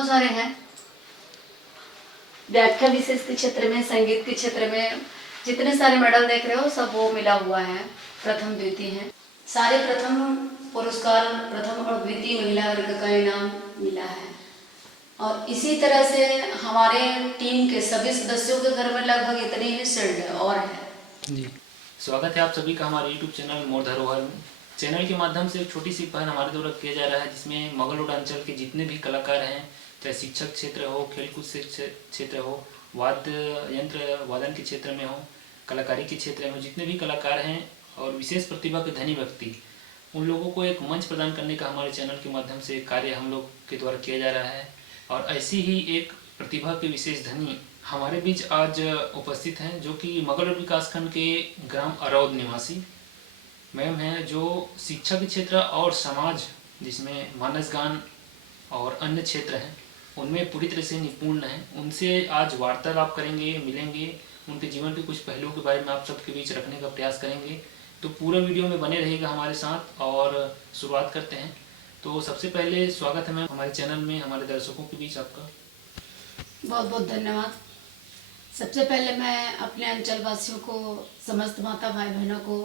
बहुत सारे हैं। व्याख्या विशेष के क्षेत्र में, संगीत के क्षेत्र में जितने सारे मेडल देख रहे हो सब वो मिला हुआ है, प्रथम द्वितीय है। सारे प्रथम पुरस्कार, प्रथम और द्वितीय महिला वर्ग का इनाम मिला है। और इसी तरह से हमारे टीम के सभी सदस्यों के घर में लगभग इतने ही शील्ड और है। जी, स्वागत है आप सभी का हमारे YouTube चैनल मोर धरोहर में। चैनल के माध्यम से एक छोटी सी पहल हमारे द्वारा किया जा रहा है, जिसमें मगलरोड अंचल के जितने भी कलाकार हैं, चाहे शिक्षक क्षेत्र हो, खेलकूद क्षेत्र हो, वाद्य यंत्र वादन के क्षेत्र में हो, कलाकारी के क्षेत्र में जितने भी कलाकार हैं और विशेष प्रतिभा के धनी व्यक्ति, उन लोगों को एक मंच प्रदान करने का हमारे चैनल के माध्यम से कार्य हम लोग के द्वारा किया जा रहा है। और ऐसी ही एक प्रतिभा के विशेष धनी हमारे बीच आज उपस्थित हैं, जो कि मगलरोड विकासखंड के ग्राम अरौद निवासी मैम हैं, जो शिक्षा के क्षेत्र और समाज, जिसमें मानस गान और अन्य क्षेत्र हैं, उनमें पूरी तरह से निपुण हैं। उनसे आज वार्तालाप करेंगे, मिलेंगे, उनके जीवन के कुछ पहलुओं के बारे में आप सबके बीच रखने का प्रयास करेंगे। तो पूरा वीडियो में बने रहेगा हमारे साथ। और शुरुआत करते हैं। तो सबसे पहले स्वागत है मैम हमारे चैनल में, हमारे दर्शकों के बीच आपका। बहुत बहुत धन्यवाद। सबसे पहले मैं अपने अंचल वासियों को, समस्त माता भाई बहनों को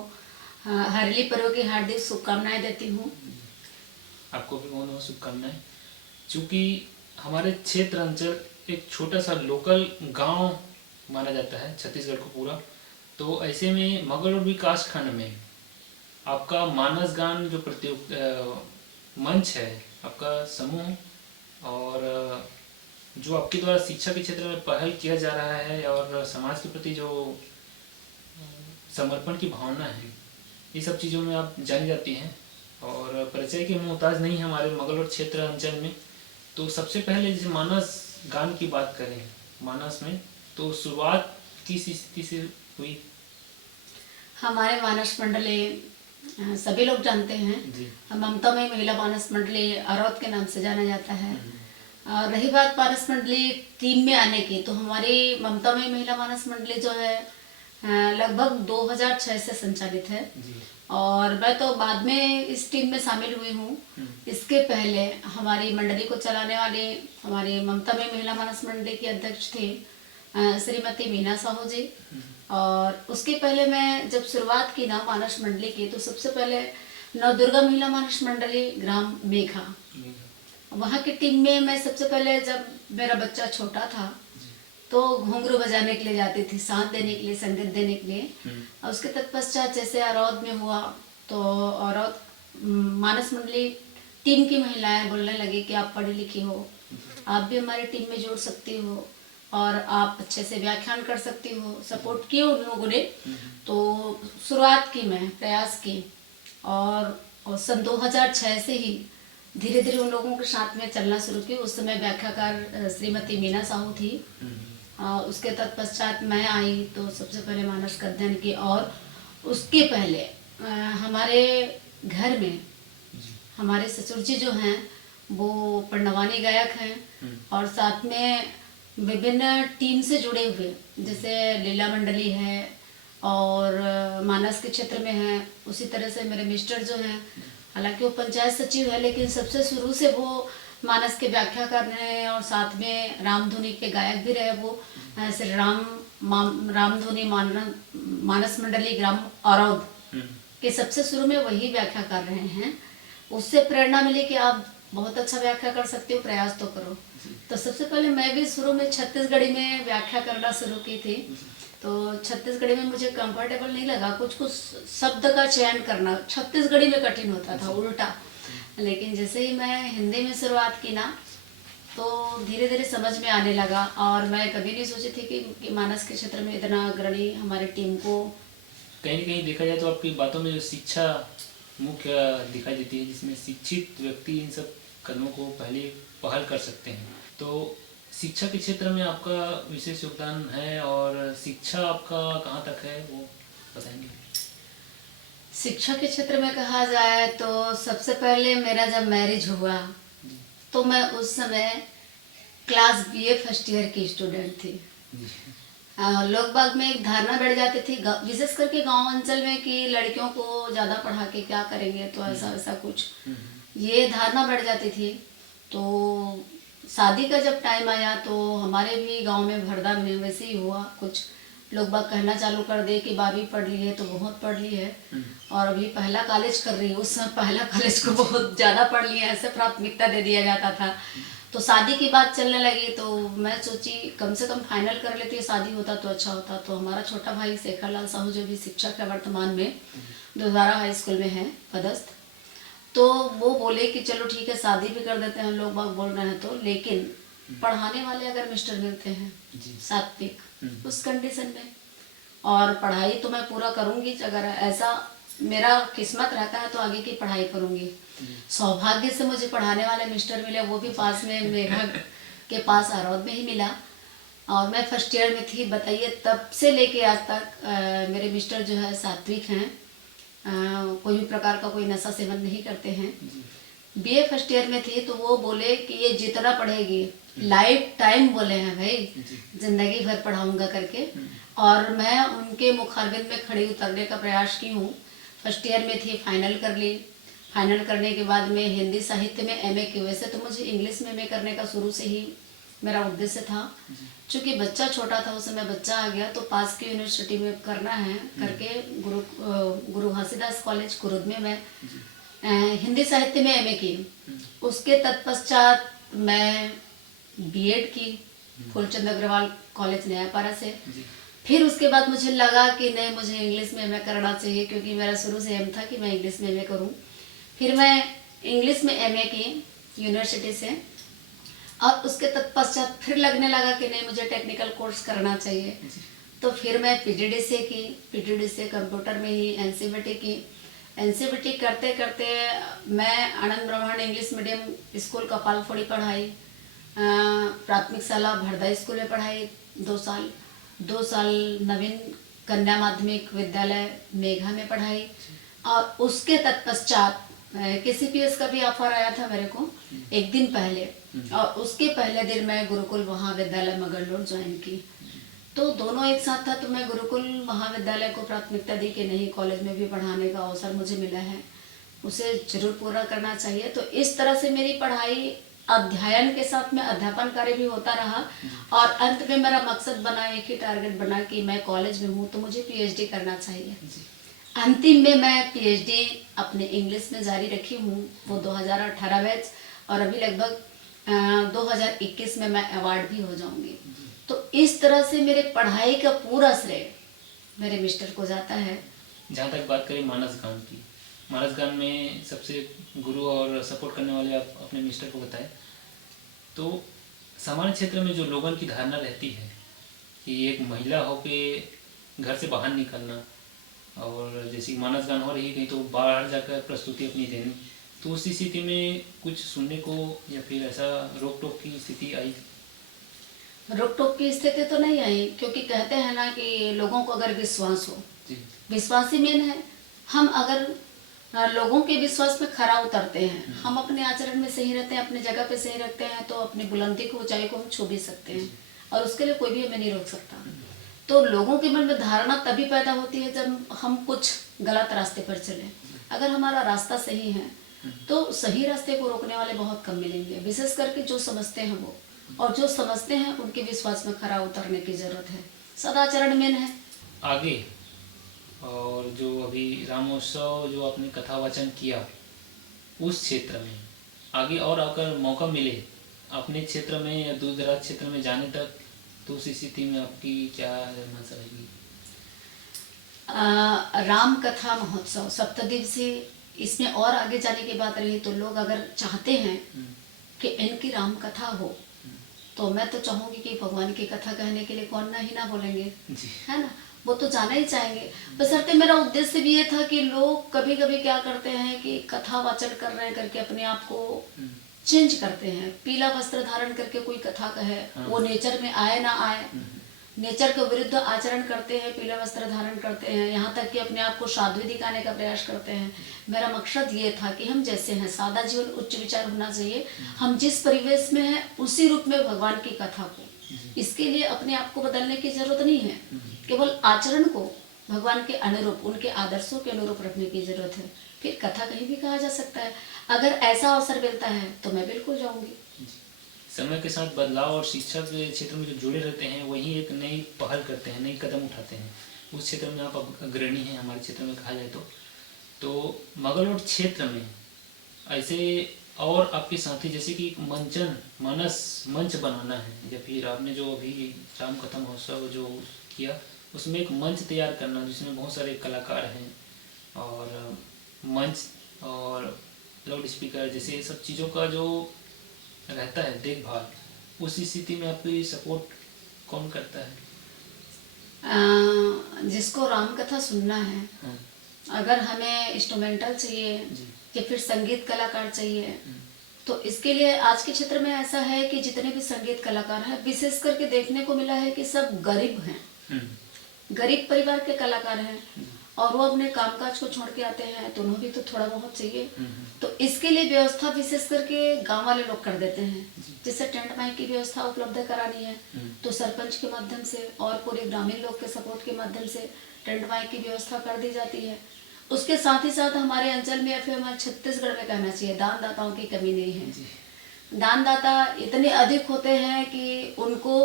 हरेली पर्व की हार्दिक शुभकामनाएं देती हूँ। आपको भी बहुत बहुत शुभकामनाएं। चूँकि हमारे क्षेत्र अंचल एक छोटा सा लोकल गांव माना जाता है छत्तीसगढ़ को पूरा, तो ऐसे में मगलरोड विकास खंड में आपका मानस गान जो मंच है, आपका समूह, और जो आपके द्वारा शिक्षा के क्षेत्र में पहल किया जा रहा है और समाज के प्रति जो समर्पण की भावना है, ये सब चीज़ों में आप जानी जाती हैं और परिचय के मोहताज नहीं है हमारे मगलरोड क्षेत्र अंचल में। तो सबसे पहले जैसे मानस गान की बात करें, मानस में तो शुरुआत किस स्थिति से हुई? हमारे मानस मंडली सभी लोग जानते हैं, ममतामयी महिला मानस मंडली अरौद के नाम से जाना जाता है। और रही बात मानस मंडली टीम में आने की, तो हमारी ममतामयी महिला मानस मंडली जो है लगभग 2006 से संचालित है। और मैं तो बाद में इस टीम में शामिल हुई हूँ। इसके पहले हमारी मंडली को चलाने वाली हमारी ममतामयी महिला मानस मंडली की अध्यक्ष थी श्रीमती मीना साहू जी। और उसके पहले मैं जब शुरुआत की ना मानस मंडली की, तो सबसे पहले नवदुर्गा महिला मानस मंडली ग्राम मेघा, वहाँ की टीम में मैं सबसे पहले, जब मेरा बच्चा छोटा था तो घुंघरू बजाने के लिए जाती थी, साथ देने के लिए, संगीत देने के लिए। और उसके तत्पश्चात जैसे अरौद में हुआ, तो अरौद मानस मंडली टीम की महिलाएं बोलने लगी कि आप पढ़ी लिखी हो, आप भी हमारी टीम में जुड़ सकती हो और आप अच्छे से व्याख्यान कर सकती हो। सपोर्ट किए उन लोगों ने। तो शुरुआत की, मैं प्रयास की, और सन 2006 से ही धीरे धीरे उन लोगों के साथ में चलना शुरू की। उस समय व्याख्याकार श्रीमती मीना साहू थी। उसके तत्पश्चात मैं आई, तो सबसे पहले मानस का अध्ययन की। और उसके पहले हमारे घर में हमारे ससुर जी जो हैं वो पंडवानी गायक हैं, और साथ में विभिन्न टीम से जुड़े हुए, जैसे लीला मंडली है और मानस के क्षेत्र में है। उसी तरह से मेरे मिस्टर जो हैं, हालांकि वो पंचायत सचिव है, लेकिन सबसे शुरू से वो मानस के व्याख्या कर रहे हैं और साथ में रामधुनी के गायक भी रहे। वो श्री रामधुनी मानस मंडली ग्राम अरौद के सबसे शुरू में वही व्याख्या कर रहे हैं। उससे प्रेरणा मिली कि आप बहुत अच्छा व्याख्या कर सकते हो, प्रयास तो करो। तो सबसे पहले मैं भी शुरू में छत्तीसगढ़ी में व्याख्या करना शुरू की थी। तो छत्तीसगढ़ी में मुझे कंफर्टेबल नहीं लगा, कुछ कुछ शब्द का चयन करना छत्तीसगढ़ी में कठिन होता था, उल्टा। लेकिन जैसे ही मैं हिंदी में शुरुआत की ना, तो धीरे धीरे समझ में आने लगा। और मैं कभी नहीं सोची थी कि मानस के क्षेत्र में इतना अग्रणी हमारी टीम को। कहीं न कहीं देखा जाए तो आपकी बातों में जो शिक्षा मुख्य दिखाई देती है, जिसमें शिक्षित व्यक्ति इन सब कदमों को पहले पहल कर सकते हैं। तो शिक्षा के क्षेत्र में आपका विशेष योगदान है, और शिक्षा आपका कहाँ तक है वो बताएंगे? शिक्षा के क्षेत्र में कहा जाए तो सबसे पहले मेरा जब मैरिज हुआ, तो मैं उस समय क्लास बीए फर्स्ट ईयर की स्टूडेंट थी। लोग बाग में एक धारणा बढ़ जाती थी, विशेष करके गांव अंचल में, कि लड़कियों को ज़्यादा पढ़ा के क्या करेंगे, तो ऐसा कुछ ये धारणा बढ़ जाती थी। तो शादी का जब टाइम आया तो हमारे भी गांव में भरदा में वैसे ही हुआ। कुछ लोग बाग कहना चालू कर दे कि 12वीं पढ़ ली है तो बहुत पढ़ ली है, और अभी पहला कॉलेज कर रही है। उस समय पहला कॉलेज को बहुत ज़्यादा पढ़ लिया, ऐसे प्राथमिकता दे दिया जाता था। तो शादी की बात चलने लगी तो मैं सोची कम से कम फाइनल कर लेती है, शादी होता तो अच्छा होता। तो हमारा छोटा भाई शेखर लाल साहू जो भी शिक्षक है वर्तमान में दोधारा हाई स्कूल में है पदस्थ, तो वो बोले कि चलो ठीक है शादी भी कर देते हैं, लोग बाग बोल रहे हैं तो, लेकिन पढ़ाने वाले अगर मिस्टर मिलते हैं सात्विक उस कंडीशन में, और पढ़ाई तो मैं पूरा करूंगी, अगर ऐसा मेरा किस्मत रहता है तो आगे की पढ़ाई करूंगी। सौभाग्य से मुझे पढ़ाने वाले मिस्टर मिले, वो भी पास में मेघा के पास आरौद में ही मिला, और मैं फर्स्ट ईयर में थी। बताइए तब से लेके आज तक मेरे मिस्टर जो है सात्विक हैं, कोई भी प्रकार का कोई नशा सेवन नहीं करते हैं। बीए फर्स्ट ईयर में थी तो वो बोले कि ये जितना पढ़ेगी लाइफ टाइम, बोले हैं भाई जिंदगी भर पढ़ाऊंगा करके, और मैं उनके मुखारबिंद में खड़ी उतरने का प्रयास की हूँ। फर्स्ट ईयर में थी, फाइनल कर ली। फाइनल करने के बाद में हिंदी साहित्य में एमए की, वैसे तो मुझे इंग्लिश में एमए करने का शुरू से ही मेरा उद्देश्य था। चूँकि बच्चा छोटा था उस समय, बच्चा आ गया तो पास की यूनिवर्सिटी में करना है करके गुरु घासीदास कॉलेज कुरुद में मैं हिंदी साहित्य में एमए की। उसके तत्पश्चात मैं बीएड की फूलचंद अग्रवाल कॉलेज नयापारा से। फिर उसके बाद मुझे लगा कि नहीं, मुझे इंग्लिश में एमए करना चाहिए, क्योंकि मेरा शुरू से एम था कि मैं इंग्लिश में एमए करूं। फिर मैं इंग्लिश में एमए की यूनिवर्सिटी से, और उसके तत्पश्चात फिर लगने लगा कि नहीं, मुझे टेक्निकल कोर्स करना चाहिए। तो फिर मैं पीजीडीसीए की, पीजीडीसीए कंप्यूटर में ही एनसीबीटी की। एनसीबीटी करते करते मैं आनंद ब्रह्मांड इंग्लिश मीडियम स्कूल कपालफोड़ी पढ़ाई, प्राथमिक शाला भरदा स्कूल में पढ़ाई 2 साल। 2 साल नवीन कन्या माध्यमिक विद्यालय मेघा में पढ़ाई, और उसके तत्पश्चात केसीपीएस का भी ऑफर आया था मेरे को एक दिन पहले, और उसके पहले दिन मैं गुरुकुल महाविद्यालय मगरलोड ज्वाइन की। तो दोनों एक साथ था, तो मैं गुरुकुल महाविद्यालय को प्राथमिकता दी कि नहीं, कॉलेज में भी पढ़ाने का अवसर मुझे मिला है, उसे जरूर पूरा करना चाहिए। तो इस तरह से मेरी पढ़ाई अध्ययन के साथ में अध्यापन कार्य भी होता रहा, और अंत में मेरा मकसद बना, एक ही टारगेट बना कि मैं कॉलेज में हूँ तो मुझे पीएचडी करना चाहिए। अंतिम में मैं पीएचडी अपने इंग्लिश में जारी रखी हूँ, वो 2018 बैच, और अभी लगभग 2021 में मैं अवार्ड भी हो जाऊंगी। तो इस तरह से मेरे पढ़ाई का पूरा श्रेय मेरे मिस्टर को जाता है। जहाँ तक बात करें मानस गान की, मानस गान में सबसे गुरु और सपोर्ट करने वाले आप अपने मिस्टर को बताएं, तो सामान्य क्षेत्र में जो लोगों की धारणा रहती है कि एक महिला होके घर से बाहर निकलना, और जैसे मानस गान हो रही कहीं तो बाहर जाकर प्रस्तुति अपनी देनी, तो उस स्थिति में कुछ सुनने को या फिर ऐसा रोक टोक की स्थिति आई? रोक टोक की स्थिति तो नहीं आई, क्योंकि कहते हैं ना कि लोगों को अगर विश्वास हो, विश्वास ही मेन है। हम अगर लोगों के विश्वास में खरा उतरते हैं, हम अपने आचरण में सही रहते हैं, अपने जगह पे सही रखते हैं, तो अपनी बुलंदी को, ऊंचाई को हम छू भी सकते हैं, और उसके लिए कोई भी हमें नहीं रोक सकता। तो लोगों के मन में धारणा तभी पैदा होती है जब हम कुछ गलत रास्ते पर चलें। अगर हमारा रास्ता सही है तो सही रास्ते को रोकने वाले बहुत कम मिलेंगे, विशेष करके जो समझते हैं वो, और जो समझते हैं उनके विश्वास में खरा उतरने की जरूरत है। सदाचरण मेन है। आगे और जो अभी रामोत्सव जो आपने कथा वाचन किया, उस क्षेत्र में आगे और अगर मौका मिले अपने क्षेत्र में या दूर दराज क्षेत्र में जाने तक, तो उस स्थिति में आपकी क्या मंशा रहेगी? राम कथा महोत्सव सप्तदिवसीय, इसमें और आगे जाने की बात रही तो लोग अगर चाहते हैं कि इनकी राम कथा हो, तो मैं तो चाहूंगी कि भगवान की कथा कहने के लिए कौन ना ही ना बोलेंगे, है ना, वो तो जाना ही चाहेंगे। बशर्ते मेरा उद्देश्य भी ये था कि लोग कभी कभी क्या करते हैं कि कथा वाचन कर रहे करके अपने आप को चेंज करते हैं, पीला वस्त्र धारण करके कोई कथा कहे, वो नेचर में आए ना आए, नेचर के विरुद्ध आचरण करते हैं, पीला वस्त्र धारण करते हैं, यहाँ तक कि अपने आप को साध्वी दिखाने का प्रयास करते हैं। मेरा मकसद ये था कि हम जैसे हैं, सादा जीवन, उच्च विचार होना चाहिए, हम जिस परिवेश में हैं उसी रूप में भगवान की कथा को, इसके लिए अपने आप को बदलने की जरूरत नहीं है, केवल आचरण को भगवान के अनुरूप, उनके आदर्शों के अनुरूप रखने की जरूरत है। फिर कथा कहीं भी कहा जा सकता है। अगर ऐसा अवसर मिलता है तो मैं बिल्कुल जाऊंगी। समय के साथ बदलाव और शिक्षा के क्षेत्र में जो जुड़े रहते हैं वही एक नई पहल करते हैं, नई कदम उठाते हैं। उस क्षेत्र में आप अग्रणी हैं हमारे क्षेत्र में कहा जाए तो मगल रोड क्षेत्र में ऐसे और आपके साथी जैसे कि मानस मंच बनाना है, या फिर आपने जो अभी राम कथा महोत्सव जो किया उसमें एक मंच तैयार करना जिसमें बहुत सारे कलाकार हैं और मंच और लाउड स्पीकर जैसे सब चीज़ों का जो रहता है देखभाल, उस स्थिति में आपकी सपोर्ट कौन करता है? जिसको राम कथा सुनना है, हाँ, अगर हमें इंस्ट्रूमेंटल चाहिए जी, या फिर संगीत कलाकार चाहिए, तो इसके लिए आज के क्षेत्र में ऐसा है कि जितने भी संगीत कलाकार हैं विशेष करके देखने को मिला है कि सब गरीब हैं, गरीब परिवार के कलाकार हैं और वो अपने कामकाज को छोड़ के आते हैं, तो उन्हें भी तो थोड़ा बहुत चाहिए। तो इसके लिए व्यवस्था विशेष करके गांव वाले लोग कर देते हैं, जैसे टेंट माइक की व्यवस्था उपलब्ध करानी है तो सरपंच के माध्यम से और पूरे ग्रामीण लोग के सपोर्ट के माध्यम से टेंट माइक की व्यवस्था कर दी जाती है। उसके साथ ही साथ हमारे अंचल में या फिर हमारे छत्तीसगढ़ में कहना चाहिए दान दाताओं की कमी नहीं है। दान दाता इतने अधिक होते हैं कि उनको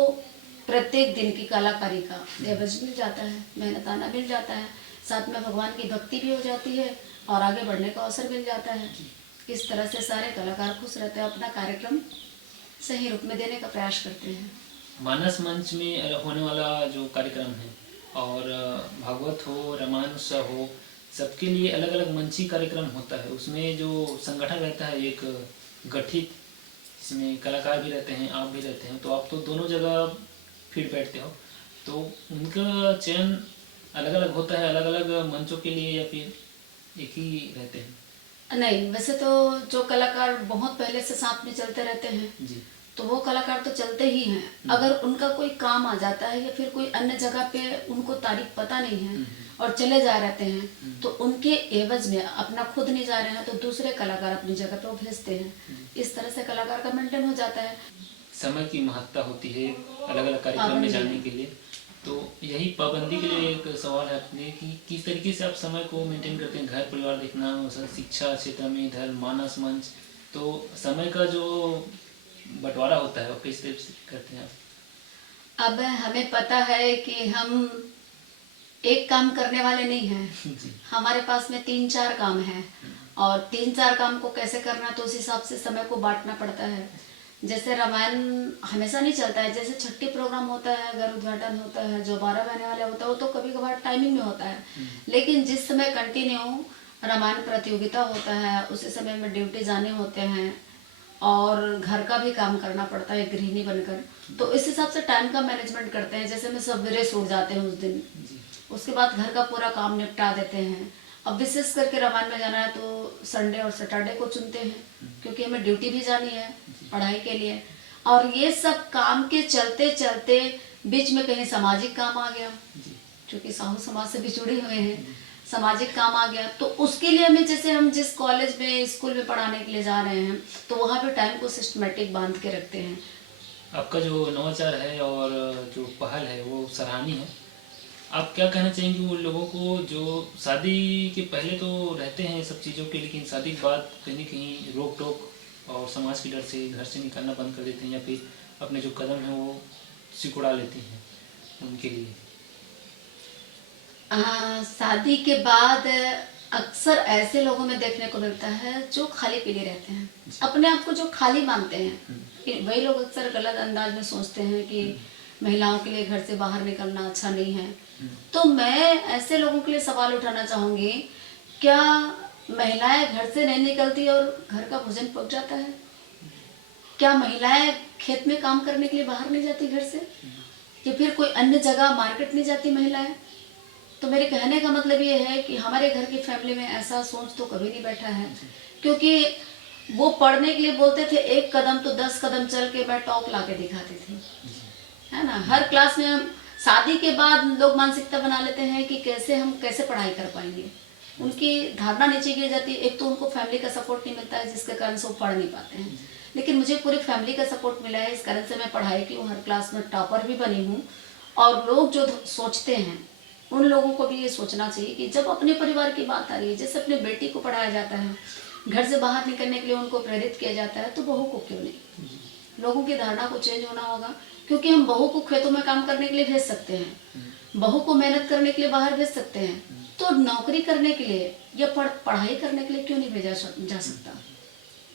प्रत्येक दिन की कलाकारी का एवज मिल जाता है, मेहनताना मिल जाता है, साथ में भगवान की भक्ति भी हो जाती है और आगे बढ़ने का अवसर मिल जाता है। इस तरह से सारे कलाकार खुश रहते हैं, अपना कार्यक्रम सही रूप में देने का प्रयास करते हैं। मानस मंच में होने वाला जो कार्यक्रम है और भागवत हो, रामायण उत्सव हो, सबके लिए अलग अलग मंची कार्यक्रम होता है। उसमें जो संगठन रहता है एक गठित, इसमें कलाकार भी रहते हैं, आप भी रहते हैं, तो आप तो दोनों जगह फिर बैठते हो, तो उनका चयन अलग अलग होता है अलग अलग मंचों के लिए या फिर एक ही रहते हैं? नहीं, वैसे तो जो कलाकार बहुत पहले से साथ में चलते रहते हैं जी, तो वो कलाकार तो चलते ही हैं। अगर उनका कोई काम आ जाता है या फिर कोई अन्य जगह पे उनको तारीख पता नहीं है और चले जा रहते हैं तो उनके एवज में अपना खुद नहीं जा रहे हैं तो दूसरे कलाकार अपनी जगह पे वो भेजते हैं। इस तरह से कलाकार का मेंटेन हो जाता है। समय की महत्ता होती है अलग अलग कार्यक्रम में जाने के लिए, तो यही पाबंदी के लिए एक सवाल है अपने कि किस तरीके से आप समय को मेंटेन करते हैं? घर परिवार देखना, शिक्षा क्षेत्र में इधर मानस मंच, तो समय का जो बंटवारा होता है वो किस तरह से करते हैं आप? अब हमें पता है कि हम एक काम करने वाले नहीं हैं, जी, हमारे पास में 3-4 काम हैं और 3-4 काम को कैसे करना तो उस हिसाब से समय को बांटना पड़ता है। जैसे रामायण हमेशा नहीं चलता है, जैसे छठी प्रोग्राम होता है, घर उद्घाटन होता है, जो 12 महीने वाले होता है वो तो कभी कभार टाइमिंग में होता है, लेकिन जिस समय कंटिन्यू रामायण प्रतियोगिता होता है उसी समय में ड्यूटी जाने होते हैं और घर का भी काम करना पड़ता है गृहिणी बनकर, तो इस हिसाब से टाइम का मैनेजमेंट करते हैं। जैसे मैं सवेरे सो जाते हैं उस दिन, उसके बाद घर का पूरा काम निपटा देते हैं। अब विशेष करके रामायण में जाना है तो संडे और सैटरडे को चुनते हैं क्योंकि हमें ड्यूटी भी जानी है पढ़ाई के लिए। और ये सब काम के चलते चलते बीच में कहीं सामाजिक काम आ गया, क्योंकि साहू समाज से भी जुड़े हुए हैं, सामाजिक काम आ गया तो उसके लिए हमें, जैसे हम जिस कॉलेज में स्कूल में पढ़ाने के लिए जा रहे हैं तो वहाँ पे टाइम को सिस्टमेटिक बांध के रखते हैं। आपका जो नवाचार है और जो पहल है वो सराहनीय है। आप क्या कहना चाहेंगे उन लोगों को जो शादी के पहले तो रहते हैं सब चीज़ों के, लेकिन शादी के बाद कहीं न कहीं रोक टोक और समाज के डर से घर से निकलना बंद कर देते हैं या फिर अपने जो कदम है वो सिकुड़ा लेते हैं, उनके लिए? शादी के बाद अक्सर ऐसे लोगों में देखने को मिलता है जो खाली पीले रहते हैं, अपने आप को जो खाली मानते हैं। वही लोग अक्सर गलत अंदाज में सोचते हैं कि महिलाओं के लिए घर से बाहर निकलना अच्छा नहीं है। तो मैं ऐसे लोगों के लिए सवाल उठाना चाहूँगी, क्या महिलाएं घर से नहीं निकलती और घर का भोजन पक जाता है? क्या महिलाएं खेत में काम करने के लिए बाहर नहीं जाती घर से, या फिर कोई अन्य जगह मार्केट नहीं जाती महिलाएं? तो मेरे कहने का मतलब ये है कि हमारे घर की फैमिली में ऐसा सोच तो कभी नहीं बैठा है, क्योंकि वो पढ़ने के लिए बोलते थे 1 कदम तो 10 कदम चल के मैं टॉप ला के दिखाती थी, है ना। हर क्लास में हम, शादी के बाद लोग मानसिकता बना लेते हैं कि कैसे पढ़ाई कर पाएंगे, उनकी धारणा नीचे गिर जाती है। एक तो उनको फैमिली का सपोर्ट नहीं मिलता है जिसके कारण से वो पढ़ नहीं पाते हैं, लेकिन मुझे पूरी फैमिली का सपोर्ट मिला है, इस कारण से मैं पढ़ाई की हूँ, हर क्लास में टॉपर भी बनी हूँ। और लोग जो सोचते हैं उन लोगों को भी ये सोचना चाहिए कि जब अपने परिवार की बात आ रही है, जैसे अपने बेटी को पढ़ाया जाता है, घर से बाहर निकलने के लिए उनको प्रेरित किया जाता है, तो बहू को क्यों नहीं। लोगों की धारणा को चेंज होना होगा, क्योंकि हम बहू को खेतों में काम करने के लिए भेज सकते हैं, बहू को मेहनत करने के लिए बाहर भेज सकते हैं, तो नौकरी करने के लिए या पढ़ाई करने के लिए क्यों नहीं भेजा जा सकता।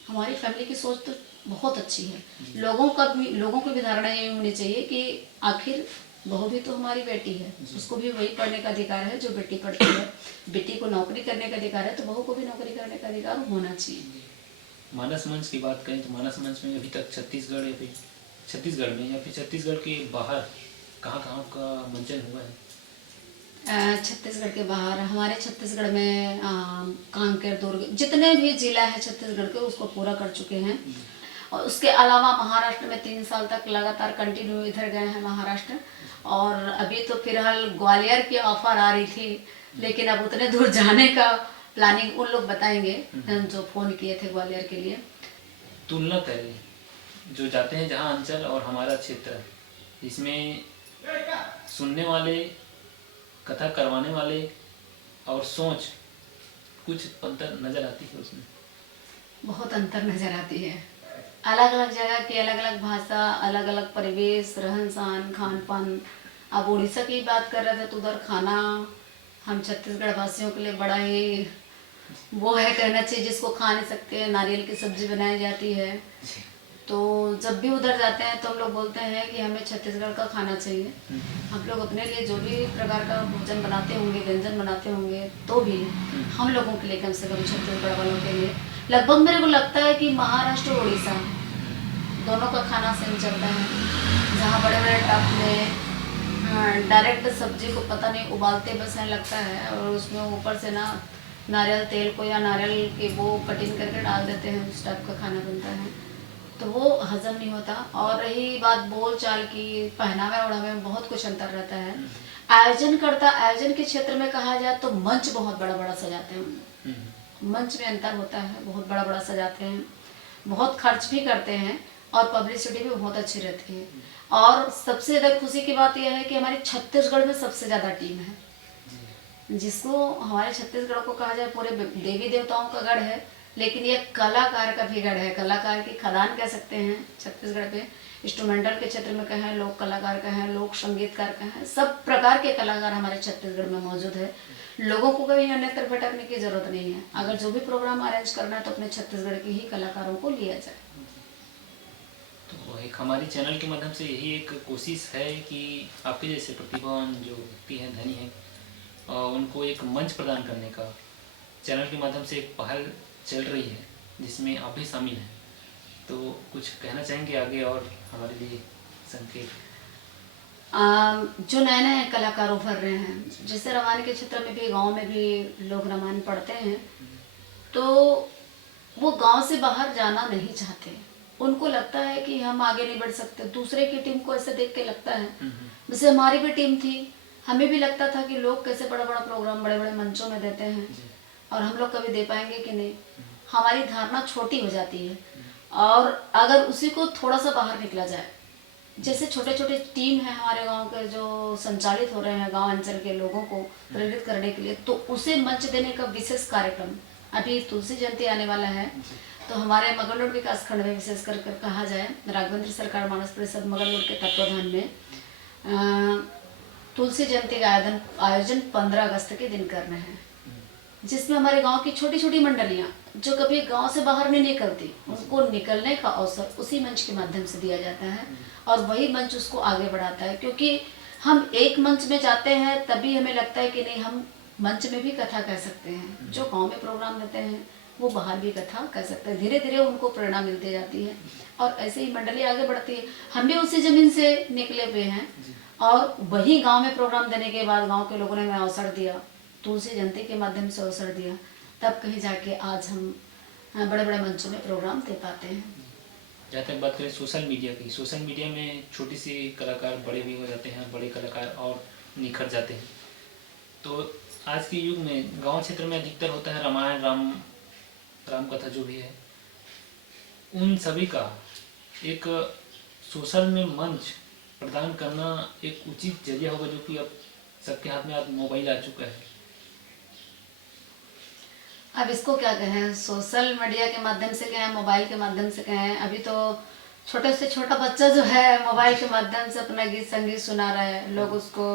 हमारी फैमिली की सोच तो बहुत अच्छी है। लोगों की भी धारणा ये होनी चाहिए कि आखिर बहू भी तो हमारी बेटी है, उसको भी वही पढ़ने का अधिकार है जो बेटी पढ़ती है। बेटी को नौकरी करने का अधिकार है तो बहू को भी नौकरी करने का अधिकार होना चाहिए। मानस मंच की बात करें तो मानस मंच में अभी तक छत्तीसगढ़ में या फिर छत्तीसगढ़ के बाहर कहाँ कहाँ का मंचन हुआ है? छत्तीसगढ़ के बाहर हमारे छत्तीसगढ़ में कांकेर, दुर्ग, जितने भी जिला है छत्तीसगढ़ के उसको पूरा कर चुके हैं। और उसके अलावा महाराष्ट्र में 3 साल तक लगातार कंटिन्यू इधर गए हैं महाराष्ट्र। और अभी तो फिलहाल ग्वालियर की ऑफर आ रही थी, लेकिन अब उतने दूर जाने का प्लानिंग उन लोग बताएंगे जो फोन किए थे ग्वालियर के लिए। तुलना करें जो जाते हैं जहाँ अंचल और हमारा क्षेत्र, इसमें सुनने वाले, कथा करवाने वाले और सोच कुछ अंतर नजर आती है उसमें? बहुत अंतर नजर आती है। अलग अलग जगह की अलग अलग भाषा, अलग अलग परिवेश, रहन सहन, खान पान। अब उड़ीसा की बात कर रहे थे तो उधर खाना हम छत्तीसगढ़ वासियों के लिए बड़ा ही वो है, कहना चाहिए, जिसको खा नहीं सकते। नारियल की सब्जी बनाई जाती है, तो जब भी उधर जाते हैं तो हम लोग बोलते हैं कि हमें छत्तीसगढ़ का खाना चाहिए। हम लोग अपने लिए जो भी प्रकार का भोजन बनाते होंगे, व्यंजन बनाते होंगे, तो भी हम लोगों के लिए, कम से कम छत्तीसगढ़ वालों के लिए, लगभग मेरे को लगता है कि महाराष्ट्र और उड़ीसा दोनों का खाना सेम चलता है। जहाँ बड़े बड़े टब में डायरेक्ट सब्जी को पता नहीं उबालते बस है लगता है, और उसमें ऊपर से ना नारियल तेल को या नारियल के वो कटिंग करके डाल देते हैं, उस टाइप का खाना बनता है, तो वो हजम नहीं होता। और रही बात बोल चाल की, पहनावे ओढ़ावे में बहुत कुछ अंतर रहता है। आयोजन के क्षेत्र में कहा जाए तो मंच बहुत बड़ा बड़ा सजाते हैं, मंच में अंतर होता है, बहुत बड़ा बड़ा सजाते हैं, बहुत खर्च भी करते हैं और पब्लिसिटी भी बहुत अच्छी रहती है। और सबसे ज़्यादा खुशी की बात यह है कि हमारे छत्तीसगढ़ में सबसे ज़्यादा टीम है, जिसको हमारे छत्तीसगढ़ को कहा जाए पूरे देवी देवताओं का गढ़ है, लेकिन ये कलाकार का भी गढ़ है, कलाकार की खदान कह सकते हैं छत्तीसगढ़ पे। इंस्ट्रूमेंटल के क्षेत्र में कहें, लोक कलाकार कहें, लोक संगीतकार कहें, सब प्रकार के कलाकार हमारे छत्तीसगढ़ में मौजूद है। लोगों को कहीं अन्यत्र भटकने की जरूरत नहीं है। अगर जो भी प्रोग्राम अरेंज करना है तो अपने छत्तीसगढ़ के ही कलाकारों को लिया जाए। तो एक हमारी चैनल के माध्यम से यही एक कोशिश है कि आपके जैसे प्रतिभावान जो व्यक्ति हैं, धनी हैं, उनको एक मंच प्रदान करने का चैनल के माध्यम से एक पहल चल रही है, जिसमें आप भी शामिल हैं। तो कुछ कहना चाहेंगे आगे और हमारे लिए संकेत? जो नए नए कलाकार उभर रहे हैं, जैसे रामायण के क्षेत्र में भी, गांव में भी लोग रामायण पढ़ते हैं, तो वो गांव से बाहर जाना नहीं चाहते। उनको लगता है कि हम आगे नहीं बढ़ सकते। दूसरे की टीम को ऐसे देख के लगता है, जैसे हमारी भी टीम थी, हमें भी लगता था कि लोग कैसे बड़ा बड़ा प्रोग्राम बड़े बड़े मंचों में देते हैं और हम लोग कभी दे पाएंगे कि नहीं। हमारी धारणा छोटी हो जाती है। और अगर उसी को थोड़ा सा बाहर निकला जाए, जैसे छोटे छोटे टीम है हमारे गांव के जो संचालित हो रहे हैं गांव अंचल के लोगों को प्रेरित करने के लिए, तो उसे मंच देने का विशेष कार्यक्रम, अभी तुलसी जयंती आने वाला है, तो हमारे मगरलोड विकास खंड में विशेष कर कहा जाए, राघवेंद्र सरकार मानस परिषद मगरलोड के तत्वाधान में तुलसी जयंती का आयोजन 15 अगस्त के दिन करना है, जिसमें हमारे गांव की छोटी छोटी मंडलियां जो कभी गांव से बाहर नहीं निकलती, उनको निकलने का अवसर उसी मंच के माध्यम से दिया जाता है और वही मंच उसको आगे बढ़ाता है। क्योंकि हम एक मंच में जाते हैं तभी हमें लगता है कि नहीं, हम मंच में भी कथा कह सकते हैं। जो गांव में प्रोग्राम देते हैं वो बाहर भी कथा कह सकते हैं। धीरे धीरे उनको प्रेरणा मिलती जाती है और ऐसे ही मंडली आगे बढ़ती है। हम भी उसी जमीन से निकले हुए हैं और वही गांव में प्रोग्राम देने के बाद गांव के लोगों ने हमें अवसर दिया, तुलसी जयंती के माध्यम से अवसर दिया, तब कहीं जाके आज हम बड़े बड़े मंचों में प्रोग्राम दे पाते हैं। जहाँ तक बात करें सोशल मीडिया की, सोशल मीडिया में छोटी सी कलाकार बड़े भी हो जाते हैं, बड़े कलाकार और निखर जाते हैं। तो आज के युग में गांव क्षेत्र में अधिकतर होता है रामायण, राम कथा जो भी है, उन सभी का एक सोशल में मंच प्रदान करना एक उचित जरिया होगा, जो कि अब सबके हाथ में आज मोबाइल आ चुका है। अब इसको क्या कहें, सोशल मीडिया के माध्यम से कहें, मोबाइल के माध्यम से कहें, अभी तो छोटे से छोटा बच्चा जो है मोबाइल के माध्यम से अपना गीत संगीत सुना रहा है, लोग उसको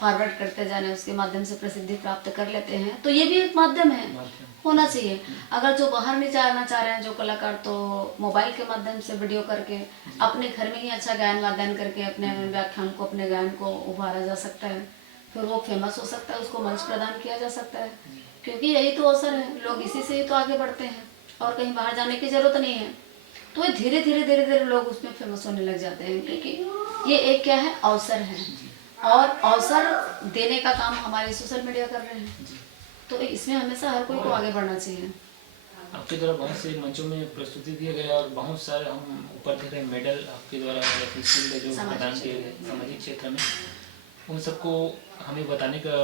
फॉरवर्ड करते जा रहे हैं, उसके माध्यम से प्रसिद्धि प्राप्त कर लेते हैं। तो ये भी एक माध्यम है, होना चाहिए। अगर जो बाहर नहीं जाना चाह रहे हैं जो कलाकार, तो मोबाइल के माध्यम से वीडियो करके अपने घर में ही अच्छा गायन वादन करके अपने व्याख्यान को, अपने गायन को उभारा जा सकता है। फिर वो फेमस हो सकता है, उसको मंच प्रदान किया जा सकता है, क्योंकि यही तो अवसर है, लोग इसी से ही तो आगे बढ़ते हैं और कहीं बाहर जाने की जरूरत नहीं है। तो ये धीरे धीरे लोग उसमें फेमस होने लग जाते हैं, क्योंकि ये एक क्या है, अवसर है, और अवसर देने का काम हमारे सोशल मीडिया कर रहे हैं। तो इसमें हमेशा हर कोई को आगे बढ़ना चाहिए। आपके द्वारा बहुत से मंचों में प्रस्तुति दिए गए और बहुत सारे हम ऊपर देख रहे हैं मेडल आपके द्वारा शील्ड जो प्रदान किए गए सामाजिक क्षेत्र में, उन सबको हमें बताने का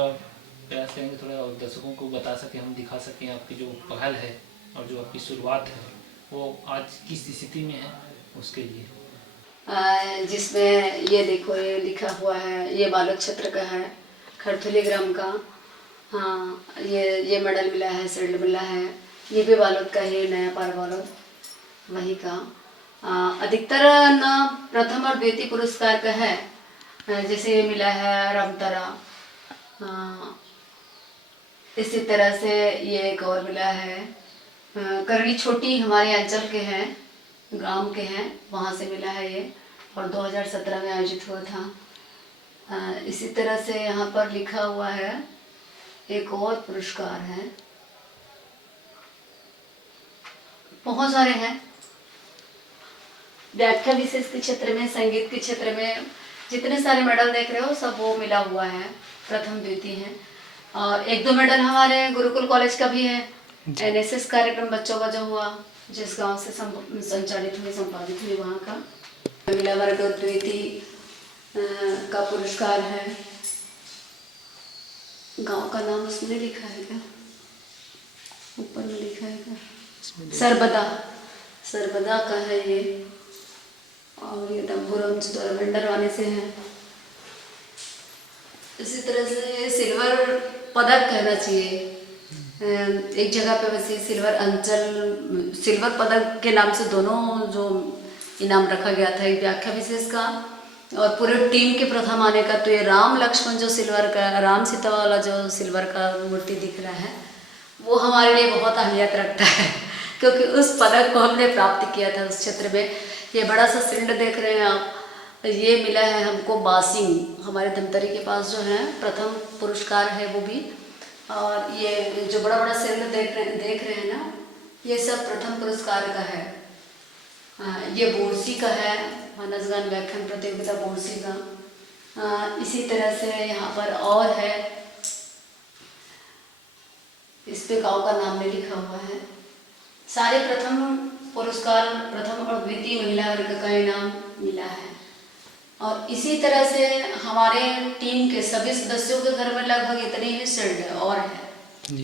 प्रयास करेंगे, थोड़ा और दर्शकों को बता सकें, हम दिखा सकें आपकी जो पहल है और जो आपकी शुरुआत है वो आज किस स्थिति में है उसके लिए। जिसमें ये देखो, ये लिखा हुआ है, ये बालोद क्षेत्र का है, खरथुली ग्राम का। हाँ, ये मेडल मिला है, शील्ड मिला है, ये भी बालोद का है, नया पार बालोद वही का। अधिकतर न प्रथम और द्वितीय पुरस्कार का है, जैसे ये मिला है रामतारा। इसी तरह से ये एक और मिला है, करड़ी छोटी हमारे अंचल के हैं, गांव के हैं, वहाँ से मिला है ये, और 2017 में आयोजित हुआ था। इसी तरह से यहाँ पर लिखा हुआ है, एक और पुरस्कार है, बहुत सारे हैं। व्याख्या विशेष के क्षेत्र में, संगीत के क्षेत्र में जितने सारे मेडल देख रहे हो सब वो मिला हुआ है, प्रथम द्वितीय है। और एक दो मेडल हमारे गुरुकुल कॉलेज का भी है, NSS कार्यक्रम बच्चों का जो हुआ, जिस गांव से संचालित हुई, संपादित हुई, वहाँ का मिला वर्ग द्वितीय का पुरस्कार है। गांव का नाम उसमें लिखा है क्या, ऊपर में लिखा है क्या, सरबदा का है ये। और ये डम्बूरम द्वारा वेंडरवाने से है। इसी तरह से सिल्वर पदक कहना चाहिए, एक जगह पे वैसे सिल्वर अंचल, सिल्वर पदक के नाम से दोनों जो इनाम रखा गया था, एक व्याख्या विशेष का और पूरे टीम के प्रथम आने का। तो ये राम लक्ष्मण जो सिल्वर का, राम सीता वाला जो सिल्वर का मूर्ति दिख रहा है, वो हमारे लिए बहुत अहमियत रखता है, क्योंकि उस पदक को हमने प्राप्त किया था उस क्षेत्र में। ये बड़ा सा शील्ड देख रहे हैं आप, ये मिला है हमको बासिंग, हमारे धमतरी के पास जो है, प्रथम पुरस्कार है वो भी। और ये जो बड़ा बड़ा शील्ड देख रहे हैं ना, ये सब प्रथम पुरस्कार का है। ये बोरसी का है, मानस गान व्याख्यान प्रतियोगिता बोरसी का। इसी तरह से यहाँ पर और है, इस पे गाँव का नाम नहीं लिखा हुआ है। सारे प्रथम पुरस्कार, प्रथम और द्वितीय महिला वर्ग का इनाम मिला है। और इसी तरह से हमारे टीम के सभी सदस्यों के घर में लगभग इतने ही शील्ड और है जी।